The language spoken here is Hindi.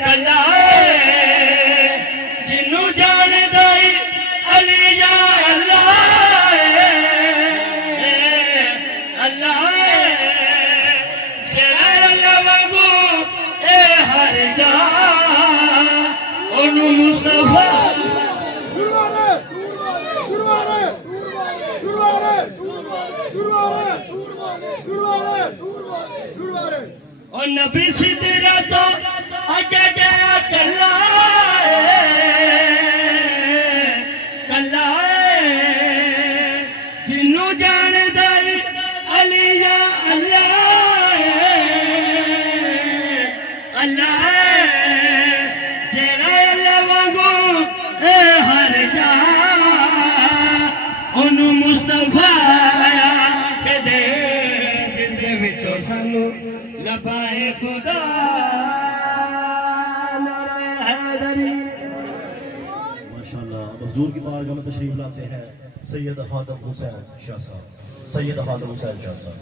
कला जिन्नू जान दई अली या अल्लाह अल्लाह जेड़ा अल्लाह वांगू ए हर जा ओनू मुस्तफा और नबी सिदरा तो आगे गया कला कला जिन्नू जान दई अली या अल्लाह अल्लाह जेड़ा अल्लाह वांगू ए हर जा ओनू मुस्तफा के दे जिंदे विचों सानू लबाए खुदा नारे हैदरी। माशाल्लाह हुजूर की बारगाह में तशरीफ लाते हैं सैयद हादम हुसैन शाह साहब। सैयद हादम हुसैन शाह साहब।